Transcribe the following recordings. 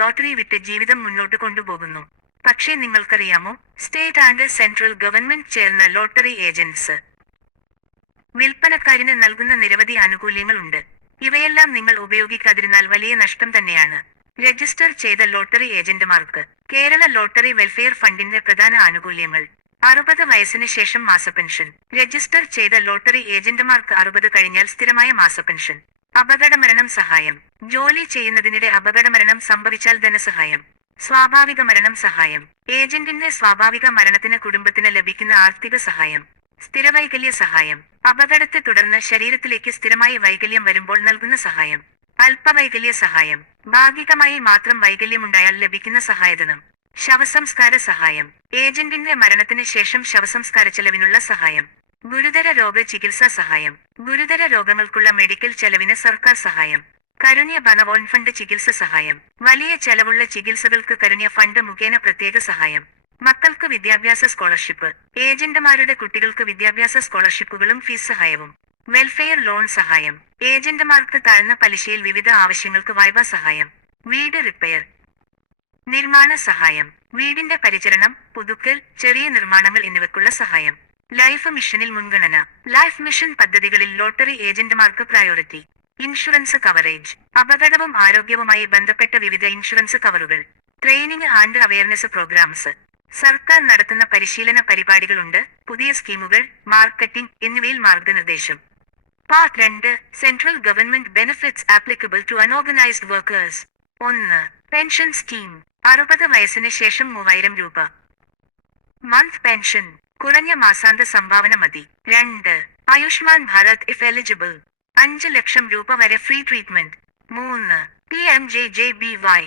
Lottery വിറ്റ് ജീവിതം മുന്നോട്ട് കൊണ്ടുപോകുന്നു. പക്ഷേ നിങ്ങൾക്കറിയാമോ, സ്റ്റേറ്റ് ആൻഡ് സെൻട്രൽ ഗവൺമെന്റ് ചേർന്ന ലോട്ടറി ഏജന്റ്സ് വിൽപ്പനക്കാരന് നൽകുന്ന നിരവധി ആനുകൂല്യങ്ങളുണ്ട്. ഇവയെല്ലാം നിങ്ങൾ ഉപയോഗിക്കാതിരുന്നാൽ വലിയ നഷ്ടം തന്നെയാണ്. രജിസ്റ്റർ ചെയ്ത ലോട്ടറി ഏജന്റുമാർക്ക് കേരള ലോട്ടറി വെൽഫെയർ ഫണ്ടിന്റെ പ്രധാന ആനുകൂല്യങ്ങൾ: 60 വയസ്സിന് ശേഷം മാസപെൻഷൻ. രജിസ്റ്റർ ചെയ്ത ലോട്ടറി ഏജന്റുമാർക്ക് 60 കഴിഞ്ഞാൽ സ്ഥിരമായ മാസപെൻഷൻ. അപകടമരണം സഹായം. ജോലി ചെയ്യുന്നതിനിടെ അപകടമരണം സംഭവിച്ചാൽ ധനസഹായം. സ്വാഭാവിക മരണം സഹായം. ഏജന്റിന്റെ സ്വാഭാവിക മരണത്തിന് കുടുംബത്തിന് ലഭിക്കുന്ന ആർത്ഥിക സഹായം. സ്ഥിരവൈകല്യ സഹായം. അപകടത്തെ തുടർന്ന് ശരീരത്തിലേക്ക് സ്ഥിരമായി വൈകല്യം വരുമ്പോൾ നൽകുന്ന സഹായം. അല്പവൈകല്യ സഹായം. ഭാഗികമായി മാത്രം വൈകല്യമുണ്ടായാൽ ലഭിക്കുന്ന സഹായധനം. ശവസംസ്കാര സഹായം. ഏജന്റിന്റെ മരണത്തിന് ശേഷം ശവസംസ്കാര ചെലവിനുള്ള സഹായം. ഗുരുതര രോഗ ചികിത്സാ സഹായം. ഗുരുതര രോഗങ്ങൾക്കുള്ള മെഡിക്കൽ ചെലവിന് സർക്കാർ സഹായം. കരുണ്യ ഭവൻ ഫണ്ട് ചികിത്സ സഹായം. വലിയ ചെലവുള്ള ചികിത്സകൾക്ക് കരുണ്യ ഫണ്ട് മുഖേന പ്രത്യേക സഹായം. മക്കൾക്ക് വിദ്യാഭ്യാസ സ്കോളർഷിപ്പ്. ഏജന്റുമാരുടെ കുട്ടികൾക്ക് വിദ്യാഭ്യാസ സ്കോളർഷിപ്പുകളും ഫീസ് സഹായവും. വെൽഫെയർ ലോൺ സഹായം. ഏജന്റുമാർക്ക് താഴ്ന്ന പലിശയിൽ വിവിധ ആവശ്യങ്ങൾക്ക് വായ്പാ സഹായം. വീട് റിപ്പയർ നിർമ്മാണ സഹായം. വീടിന്റെ പരിചരണം, പുതുക്കൽ, ചെറിയ നിർമ്മാണങ്ങൾ എന്നിവയ്ക്കുള്ള സഹായം. ലൈഫ് മിഷനിൽ മുൻഗണന. ലൈഫ് മിഷൻ പദ്ധതികളിൽ ലോട്ടറി ഏജന്റുമാർക്ക് പ്രയോറിറ്റി. Insurance coverage. അപകടവും ആരോഗ്യവുമായി ബന്ധപ്പെട്ട വിവിധ ഇൻഷുറൻസ് കവറുകൾ. Training and awareness programs. സർക്കാർ നടത്തുന്ന പരിശീലന പരിപാടികളുണ്ട്. പുതിയ സ്കീമുകൾ, മാർക്കറ്റിംഗ് എന്നിവയിൽ മാർഗനിർദ്ദേശം. Part 2. Central government benefits applicable to unorganised workers. 1. Pension scheme. 60 വയസ്സിന് ശേഷം 3000 രൂപ. Month pension. കുറഞ്ഞ മാസാന്ത സംഭാവന മതി. 2. Ayushman Bharat if eligible. 5 ലക്ഷം രൂപ വരെ free treatment. 3. PMJJBY.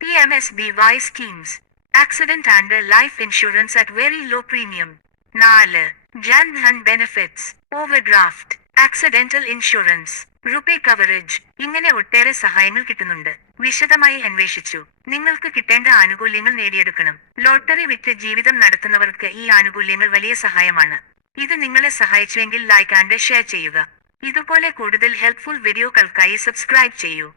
PMSBY schemes. Accident and life insurance at very low premium. 4. Jan Dhan benefits. Overdraft, accidental insurance, RuPay coverage. ഇങ്ങനെ ഒട്ടേറെ സഹായങ്ങൾ കിട്ടുന്നുണ്ട്. വിശദമായി അന്വേഷിച്ചു. നിങ്ങൾക്ക് കിട്ടേണ്ട ആനുകൂല്യങ്ങൾ നേടിയെടുക്കണം. ലോട്ടറി വിറ്റ് ജീവിതം നടത്തുന്നവർക്ക് ഈ ആനുകൂല്യങ്ങൾ വലിയ സഹായമാണ്. ഇത് നിങ്ങളെ സഹായിച്ചുവെങ്കിൽ ലൈക്ക് ആൻഡ് ഷെയർ ചെയ്യുക. ഇതുപോലെ കൂടുതൽ ഹെൽപ്ഫുൾ വീഡിയോകൾക്കായി സബ്സ്ക്രൈബ് ചെയ്യൂ.